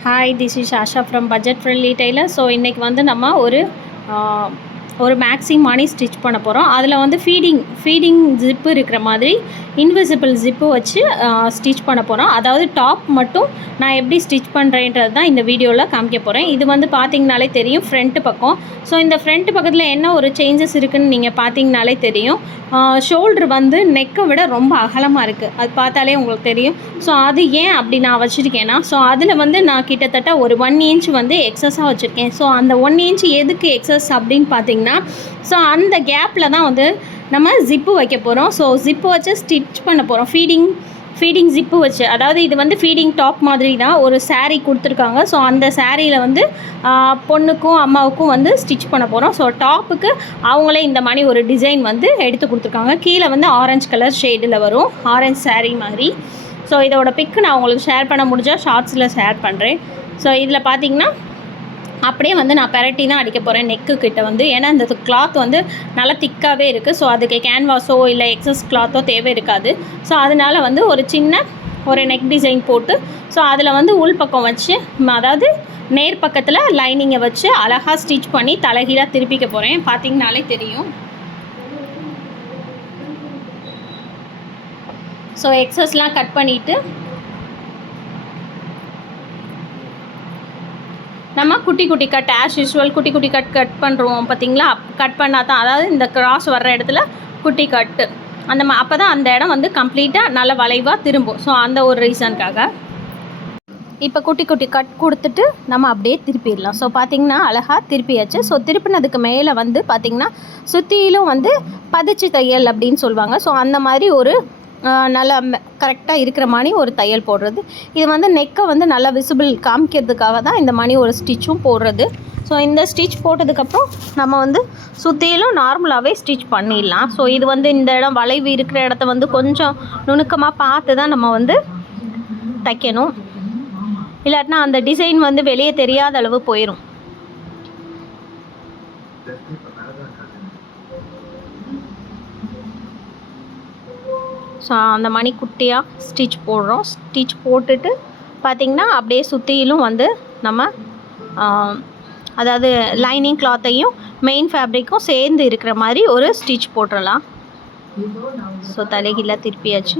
Hi this is Asha from budget friendly tailor so இன்றைக்கி வந்து நம்ம ஒரு ஒரு மேக்ஸி மணி ஸ்டிச் பண்ண போகிறோம் அதில் வந்து ஃபீடிங் ஃபீடிங் ஜிப்பு இருக்கிற மாதிரி இன்விசிபிள் ஜிப்பு வச்சு ஸ்டிச் பண்ண போகிறோம் அதாவது டாப் மட்டும் நான் எப்படி ஸ்டிச் பண்ணுறேன்றது தான் இந்த வீடியோவில் காமிக்க போகிறேன் இது வந்து பார்த்தீங்கனாலே தெரியும் ஃப்ரண்ட்டு பக்கம். ஸோ இந்த ஃப்ரண்ட் பக்கத்தில் என்ன ஒரு சேஞ்சஸ் இருக்குன்னு நீங்கள் பார்த்தீங்கனாலே தெரியும். ஷோல்டர் வந்து நெக்கை விட ரொம்ப அகலமாக இருக்குது அது பார்த்தாலே உங்களுக்கு தெரியும். ஸோ அது ஏன் அப்படி நான் வச்சுருக்கேன்னா ஸோ அதில் வந்து நான் கிட்டத்தட்ட ஒரு ஒன் இன்ச் வந்து எக்ஸஸாக வச்சுருக்கேன். ஸோ அந்த ஒன் இன்ச் எதுக்கு எக்ஸஸ் அப்படின்னு பார்த்தீங்கன்னா ஸோ அந்த கேப்பில் தான் வந்து நம்ம ஜிப்பு வைக்க போகிறோம் ஸோ ஜிப்பு வச்சு ஸ்டிச் பண்ண போகிறோம் ஃபீடிங் ஃபீடிங் ஜிப்பு வச்சு. அதாவது இது வந்து ஃபீடிங் டாப் மாதிரி தான் ஒரு சாரீ கொடுத்துருக்காங்க. ஸோ அந்த சாரியில் வந்து பொண்ணுக்கும் அம்மாவுக்கும் வந்து ஸ்டிச் பண்ண போகிறோம் ஸோ டாப்புக்கு அவங்களே இந்த மாதிரி ஒரு டிசைன் வந்து எடுத்து கொடுத்துருக்காங்க. கீழே வந்து ஆரஞ்சு கலர் ஷேடில் வரும். ஆரஞ்சு சாரீ மாதிரி. ஸோ இதோட பிக்கு நான் உங்களுக்கு ஷேர் பண்ண முடிஞ்சால் ஷார்ட்ஸில் ஷேர் பண்ணுறேன் ஸோ இதில் பார்த்தீங்கன்னா அப்படியே வந்து நான் பெரட்டி தான் அடிக்க போகிறேன் நெக்கு கிட்ட வந்து. ஏன்னா இந்த கிளாத் வந்து நல்லா திக்காகவே இருக்குது ஸோ அதுக்கு கேன்வாஸோ இல்லை எக்ஸஸ் கிளாத்தோ தேவை இருக்காது. ஸோ அதனால வந்து ஒரு சின்ன ஒரு நெக் டிசைன் போட்டு ஸோ அதில் வந்து உள் பக்கம் வச்சு அதாவது நேர் பக்கத்தில் லைனிங்கை வச்சு அழகாக ஸ்டிச் பண்ணி தலைகீழாக திருப்பிக்க போகிறேன் பார்த்தீங்கனாலே தெரியும். ஸோ எக்ஸஸ்லாம் கட் பண்ணிவிட்டு நம்ம குட்டி குட்டி கட் ஆஸ் யூஸ்வல் குட்டி குட்டி கட் கட் பண்ணுறோம் பார்த்தீங்களா? கட் பண்ணால் தான் அதாவது இந்த கிராஸ் வர்ற இடத்துல குட்டி கட்டு அந்த மா அப்போ தான் அந்த இடம் வந்து கம்ப்ளீட்டாக நல்ல வளைவாக திரும்பும். ஸோ அந்த ஒரு ரீசனுக்காக இப்போ குட்டி குட்டி கட் கொடுத்துட்டு நம்ம அப்படியே திருப்பிடலாம். ஸோ பார்த்தீங்கன்னா அழகாக திருப்பியாச்சு. ஸோ திருப்பினதுக்கு மேலே வந்து பார்த்திங்கன்னா சுற்றிலும் வந்து பதிச்சு தையல் அப்படின்னு சொல்லுவாங்க. ஸோ அந்த மாதிரி ஒரு நல்லா கரெக்டாக இருக்கிற மாதிரி ஒரு தையல் போடுறது. இது வந்து நெக்கை வந்து நல்லா விசிபிள் காமிக்கிறதுக்காக தான் இந்த மாதிரி ஒரு ஸ்டிச்சும் போடுறது. ஸோ இந்த ஸ்டிச் போட்டதுக்கப்புறம் நம்ம வந்து சுற்றிலும் நார்மலாகவே ஸ்டிச் பண்ணிடலாம். ஸோ இது வந்து இந்த இடம் வளைவு இருக்கிற இடத்த வந்து கொஞ்சம் நுணுக்கமாக பார்த்து தான் நம்ம வந்து தைக்கணும். இல்லாட்டினா அந்த டிசைன் வந்து வெளியே தெரியாத அளவு போயிடும் ஸோ அந்த மணி குட்டியாக ஸ்டிச் போடுறோம். ஸ்டிச் போட்டுட்டு பார்த்திங்கன்னா அப்படியே சுற்றிலும் வந்து நம்ம அதாவது லைனிங் கிளாத்தையும் மெயின் ஃபேப்ரிக்கும் சேர்ந்து இருக்கிற மாதிரி ஒரு ஸ்டிச் போட்டுடலாம் ஸோ தலைகீழாக திருப்பியாச்சு.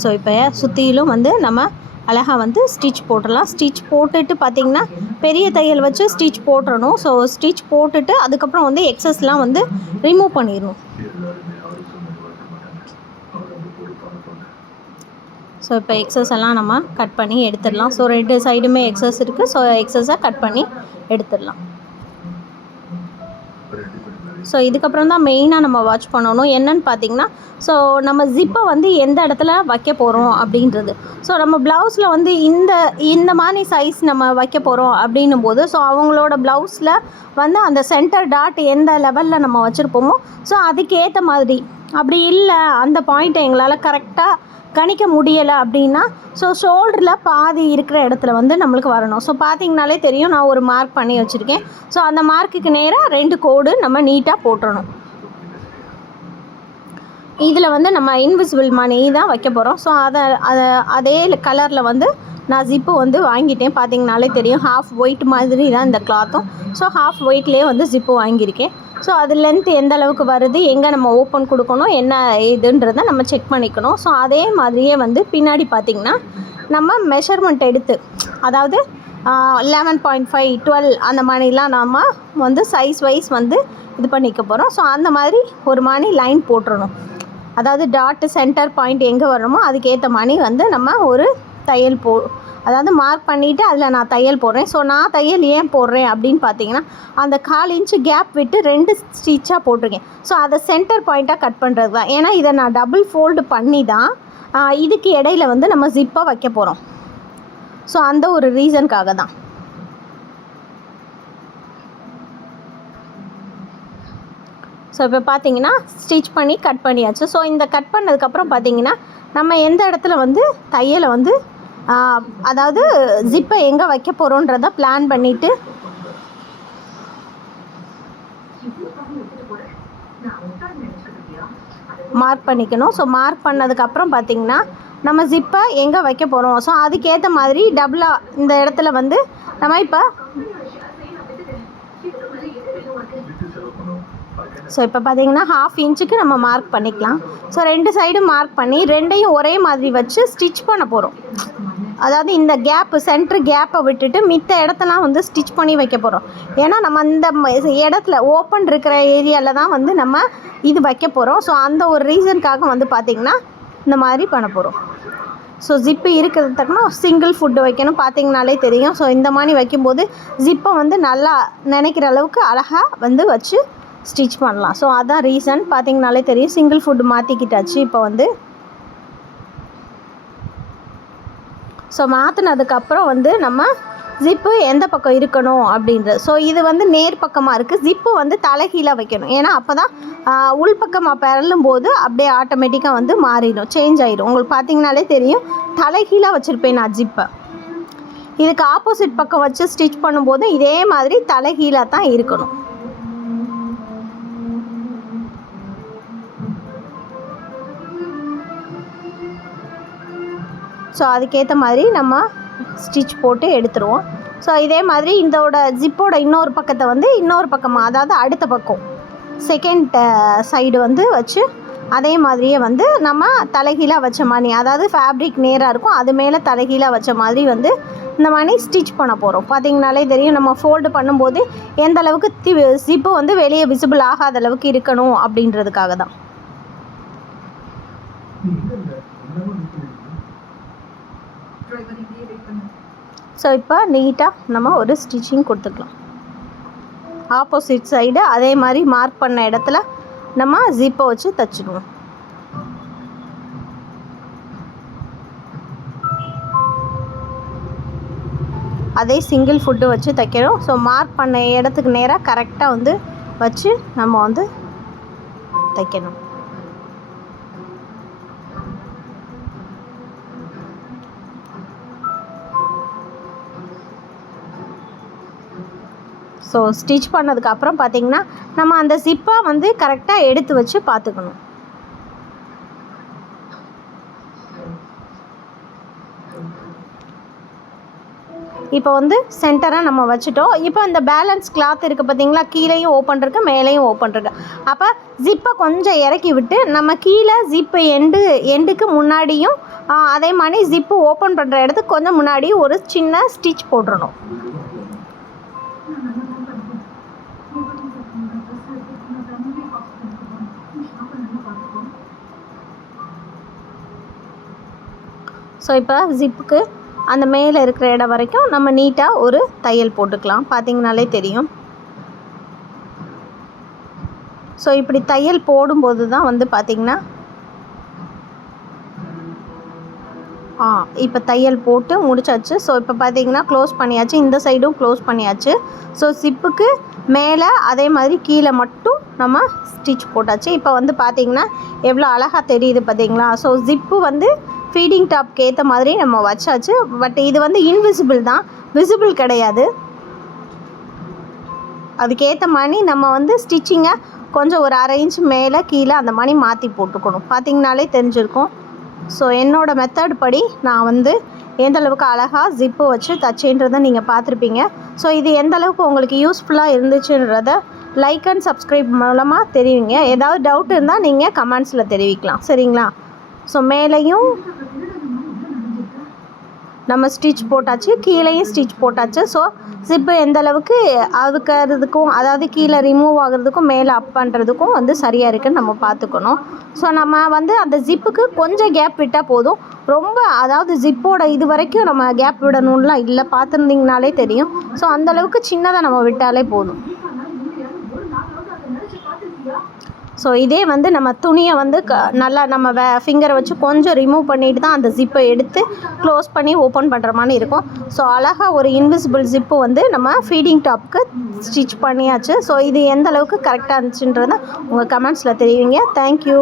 ஸோ இப்போ சுற்றிலும் வந்து நம்ம அழகாக வந்து ஸ்டிச் போட்டுடலாம் ஸ்டிச் போட்டுட்டு பார்த்திங்கன்னா பெரிய தையல் வச்சு ஸ்டிச் போட்டுறணும். ஸோ ஸ்டிச் போட்டுட்டு அதுக்கப்புறம் வந்து எக்ஸஸ்லாம் வந்து ரிமூவ் பண்ணிடணும் ஸோ இப்போ எக்ஸஸ் எல்லாம் நம்ம கட் பண்ணி எடுத்துடலாம். ஸோ ரெண்டு சைடுமே எக்ஸஸ் இருக்குது ஸோ எக்ஸஸை கட் பண்ணி எடுத்துடலாம். ஸோ இதுக்கப்புறம் தான் மெயினாக நம்ம வாட்ச் பண்ணணும். என்னன்னு பார்த்தீங்கன்னா ஸோ நம்ம ஜிப்பை வந்து எந்த இடத்துல வைக்க போகிறோம் அப்படின்றது. ஸோ நம்ம ப்ளவுஸில் வந்து இந்த இந்த மாதிரி சைஸ் நம்ம வைக்க போகிறோம் அப்படின்னும் போது ஸோ அவங்களோட ப்ளவுஸில் வந்து அந்த சென்டர் டாட் எந்த லெவலில் நம்ம வச்சுருப்போமோ ஸோ அதுக்கேற்ற மாதிரி அப்படி இல்லை அந்த பாயிண்ட்டை எங்களால் கரெக்டாக கணிக்க முடியலை அப்படின்னா ஸோ ஷோல்டரில் பாதி இருக்கிற இடத்துல வந்து நம்மளுக்கு வரணும். ஸோ பார்த்தீங்கனாலே தெரியும் நான் ஒரு மார்க் பண்ணி வச்சுருக்கேன். ஸோ அந்த மார்க்குக்கு நேராக ரெண்டு கோடு நம்ம நீட்டாக போட்டுடணும் இதில் வந்து நம்ம இன்விசிபிள் மணி தான் வைக்க போகிறோம் ஸோ அதை அதை அதே கலரில் வந்து நான் ஜிப்பு வந்து வாங்கிட்டேன். பார்த்தீங்கனாலே தெரியும் ஹாஃப் ஒயிட் மாதிரி தான் இந்த கிளாத்தும் ஸோ ஹாஃப் ஒயிட்லேயே வந்து ஜிப்பு வாங்கியிருக்கேன். ஸோ அது லென்த் எந்த அளவுக்கு வருது எங்கே நம்ம ஓப்பன் கொடுக்கணும் என்ன இதுன்றதை நம்ம செக் பண்ணிக்கணும். ஸோ அதே மாதிரியே வந்து பின்னாடி பார்த்திங்கன்னா நம்ம மெஷர்மெண்ட் எடுத்து அதாவது லெவன் பாயிண்ட் ஃபைவ் டுவெல் அந்த மாதிரிலாம் நாம் வந்து சைஸ் வைஸ் வந்து இது பண்ணிக்க போகிறோம் ஸோ அந்த மாதிரி ஒரு மாதிரி லைன் போட்டுடணும் அதாவது டாட்டு சென்டர் பாயிண்ட் எங்கே வரணுமோ அதுக்கேற்ற மாதிரி வந்து நம்ம ஒரு தையல் போ அதாவது மார்க் பண்ணிவிட்டு அதில் நான் தையல் போடுறேன். ஸோ நான் தையல் ஏன் போடுறேன் அப்படின்னு பார்த்தீங்கன்னா அந்த கால் இன்ச்சு கேப் விட்டு ரெண்டு ஸ்டிச்சாக போட்டிருக்கேன். ஸோ அதை சென்டர் பாயிண்ட்டாக கட் பண்ணுறது தான் ஏன்னா இதை நான் டபுள் ஃபோல்டு பண்ணி தான் இதுக்கு இடையில வந்து நம்ம ஜிப்பாக வைக்க போகிறோம் ஸோ அந்த ஒரு ரீசனுக்காக தான் ஸோ இப்போ பார்த்தீங்கன்னா ஸ்டிச் பண்ணி கட் பண்ணியாச்சு. ஸோ இந்த கட் பண்ணதுக்கப்புறம் பார்த்தீங்கன்னா நம்ம எந்த இடத்துல வந்து தையலை வந்து அதாவது ஜிப்பை எங்கே வைக்க போகிறோன்றத பிளான் பண்ணிவிட்டு மார்க் பண்ணிக்கணும். ஸோ மார்க் பண்ணதுக்கப்புறம் பார்த்தீங்கன்னா நம்ம ஜிப்பை எங்கே வைக்க போகிறோம் ஸோ அதுக்கேற்ற மாதிரி டபுளாக இந்த இடத்துல வந்து நம்ம இப்போ ஸோ இப்போ பார்த்தீங்கன்னா ஹாஃப் இன்ச்சுக்கு நம்ம மார்க் பண்ணிக்கலாம். ஸோ ரெண்டு சைடும் மார்க் பண்ணி ரெண்டையும் ஒரே மாதிரி வச்சு ஸ்டிச் பண்ண போகிறோம் அதாவது இந்த கேப்பு சென்ட்ரு கேப்பை விட்டுட்டு மித்த இடத்தெல்லாம் வந்து ஸ்டிச் பண்ணி வைக்க போகிறோம் ஏன்னா நம்ம அந்த ம- இடத்துல ஓப்பன் இருக்கிற ஏரியாவில் தான் வந்து நம்ம இது வைக்க போகிறோம் ஸோ அந்த ஒரு ரீசனுக்காக வந்து பார்த்திங்கன்னா இந்த மாதிரி பண்ண போகிறோம் ஸோ ஜிப்பு இருக்கிறது தக்கன சிங்கிள் ஃபுட்டு வைக்கணும் பார்த்தீங்கனாலே தெரியும். ஸோ இந்த மாதிரி வைக்கும்போது ஜிப்பை வந்து நல்லா நினைக்கிற அளவுக்கு அழகாக வந்து வச்சு ஸ்டிச் பண்ணலாம். ஸோ அதான் ரீசன் பார்த்தீங்கனாலே தெரியும். சிங்கிள் ஃபுட்டு மாற்றிக்கிட்டாச்சு இப்போ வந்து ஸோ மாற்றினதுக்கப்புறம் வந்து நம்ம ஜிப்பு எந்த பக்கம் இருக்கணும் அப்படின்றது ஸோ இது வந்து நேர் பக்கமாக இருக்குது ஜிப்பு வந்து தலைகீழாக வைக்கணும். ஏன்னா அப்போ தான் உள்பக்கமாக பிறலும் போது அப்படியே ஆட்டோமேட்டிக்காக வந்து மாறிடும் சேஞ்ச் ஆகிடும் உங்களுக்கு பார்த்தீங்கனாலே தெரியும் தலைகீழாக வச்சுருப்பேன் நான் ஜிப்பை இதுக்கு ஆப்போசிட் பக்கம் வச்சு ஸ்டிச் பண்ணும்போது இதே மாதிரி தலைகீழாக தான் இருக்கணும். ஸோ அதுக்கேற்ற மாதிரி நம்ம ஸ்டிச் போட்டு எடுத்துருவோம். ஸோ இதே மாதிரி இதோட ஜிப்போட இன்னொரு பக்கத்தை வந்து இன்னொரு பக்கமாக அதாவது அடுத்த பக்கம் செகண்ட் சைடு uh, வந்து வச்சு அதே மாதிரியே வந்து நம்ம தலைகீழாக வச்ச மாதிரி அதாவது ஃபேப்ரிக் நேராக இருக்கும் அது மேலே தலைகீழாக வச்ச மாதிரி வந்து இந்த மாதிரி ஸ்டிச் பண்ண போகிறோம் பார்த்திங்கனாலே தெரியும் நம்ம ஃபோல்டு பண்ணும்போது எந்த அளவுக்கு தி ஜிப்பு வந்து வெளியே விசிபிள் ஆகாத அளவுக்கு இருக்கணும் அப்படின்றதுக்காக தான். ஸோ இப்போ நீட்டாக நம்ம ஒரு ஸ்டிச்சிங் கொடுத்துக்கலாம். ஆப்போசிட் சைடு அதே மாதிரி மார்க் பண்ண இடத்துல நம்ம ஜிப்பை வச்சு தைச்சிடுவோம். அதே சிங்கிள் ஃபுட்டு வச்சு தைக்கணும் ஸோ மார்க் பண்ண இடத்துக்கு நேராக கரெக்டாக வந்து வச்சு நம்ம வந்து தைக்கணும். ஸோ ஸ்டிச் பண்ணதுக்கப்புறம் பார்த்தீங்கன்னா நம்ம அந்த ஜிப்பை வந்து கரெக்டாக எடுத்து வச்சு பார்த்துக்கணும் இப்போ வந்து சென்டராக நம்ம வச்சுட்டோம். இப்போ இந்த பேலன்ஸ் கிளாத் இருக்குது பார்த்தீங்களா கீழேயும் ஓப்பன் இருக்கு மேலேயும் ஓப்பன் இருக்குது அப்போ ஜிப்பை கொஞ்சம் இறக்கி விட்டு நம்ம கீழே ஜிப்பு எண்டு எண்டுக்கு முன்னாடியும் அதே மாதிரி ஜிப்பு ஓப்பன் பண்ணுற இடத்துக்கு கொஞ்சம் முன்னாடி ஒரு சின்ன ஸ்டிச் போட்டுடணும் ஸோ இப்போ ஜிப்புக்கு அந்த மேலே இருக்கிற இடம் வரைக்கும் நம்ம நீட்டாக ஒரு தையல் போட்டுக்கலாம். பார்த்தீங்கனாலே தெரியும். ஸோ இப்படி தையல் போடும்போது தான் வந்து பார்த்திங்கன்னா ஆ இப்போ தையல் போட்டு முடிச்சாச்சு. ஸோ இப்போ பார்த்தீங்கன்னா க்ளோஸ் பண்ணியாச்சு. இந்த சைடும் க்ளோஸ் பண்ணியாச்சு. ஸோ சிப்புக்கு மேலே அதே மாதிரி கீழே மட்டும் நம்ம ஸ்டிச் போட்டாச்சு. இப்போ வந்து பார்த்திங்கன்னா எவ்வளோ அழகாக தெரியுது பார்த்தீங்களா ஸோ ஜிப்பு வந்து ஃபீடிங் டாப்க்கு ஏற்ற மாதிரி நம்ம வச்சாச்சு. பட் இது வந்து இன்விசிபிள் தான். விசிபிள் கிடையாது. அதுக்கேற்ற மாதிரி நம்ம வந்து ஸ்டிச்சிங்கை கொஞ்சம் ஒரு அரை இன்ச் மேலே கீழே அந்த மாதிரி மாற்றி போட்டுக்கணும். பார்த்தீங்கனாலே தெரிஞ்சிருக்கும். ஸோ என்னோட மெத்தட் படி நான் வந்து எந்த அளவுக்கு அழகாக ஜிப்பு வச்சு தச்சுன்றதை நீங்கள் பார்த்துருப்பீங்க ஸோ இது எந்த அளவுக்கு உங்களுக்கு யூஸ்ஃபுல்லாக இருந்துச்சுன்றத லைக் அண்ட் சப்ஸ்கிரைப் மூலமாக தெரிவிங்க. ஏதாவது டவுட் இருந்தால் நீங்கள் கமெண்ட்ஸில் தெரிவிக்கலாம். சரிங்களா? ஸோ மேலேயும் நம்ம ஸ்டிச் போட்டாச்சு கீழேயும் ஸ்டிச் போட்டாச்சு. ஸோ ஜிப்பு எந்த அளவுக்கு அதுக்கிறதுக்கும் அதாவது கீழே ரிமூவ் ஆகுறதுக்கும் மேலே அப் பண்ணுறதுக்கும் வந்து சரியாக இருக்குன்னு நம்ம பார்த்துக்கணும். ஸோ நம்ம வந்து அந்த ஜிப்புக்கு கொஞ்சம் கேப் விட்டால் போதும். ரொம்ப அதாவது ஜிப்போட இது வரைக்கும் நம்ம கேப் விடணும்லாம் இல்லை. பார்த்துருந்திங்கனாலே தெரியும். ஸோ அந்தளவுக்கு சின்னதாக நம்ம விட்டாலே போதும். ஸோ இதே வந்து நம்ம துணியை வந்து க நல்லா நம்ம வே ஃபிங்கரை வச்சு கொஞ்சம் ரிமூவ் பண்ணிட்டு தான் அந்த ஜிப்பை எடுத்து க்ளோஸ் பண்ணி ஓப்பன் பண்ணுற மாதிரி இருக்கும். ஸோ அழகாக ஒரு இன்விசிபிள் ஜிப்பு வந்து நம்ம ஃபீடிங் டாப்க்கு ஸ்டிச் பண்ணியாச்சு. ஸோ இது எந்த அளவுக்கு கரெக்டாக இருந்துச்சுன்றதை உங்கள் கமெண்ட்ஸில் தெரிவிங்க. தேங்க்யூ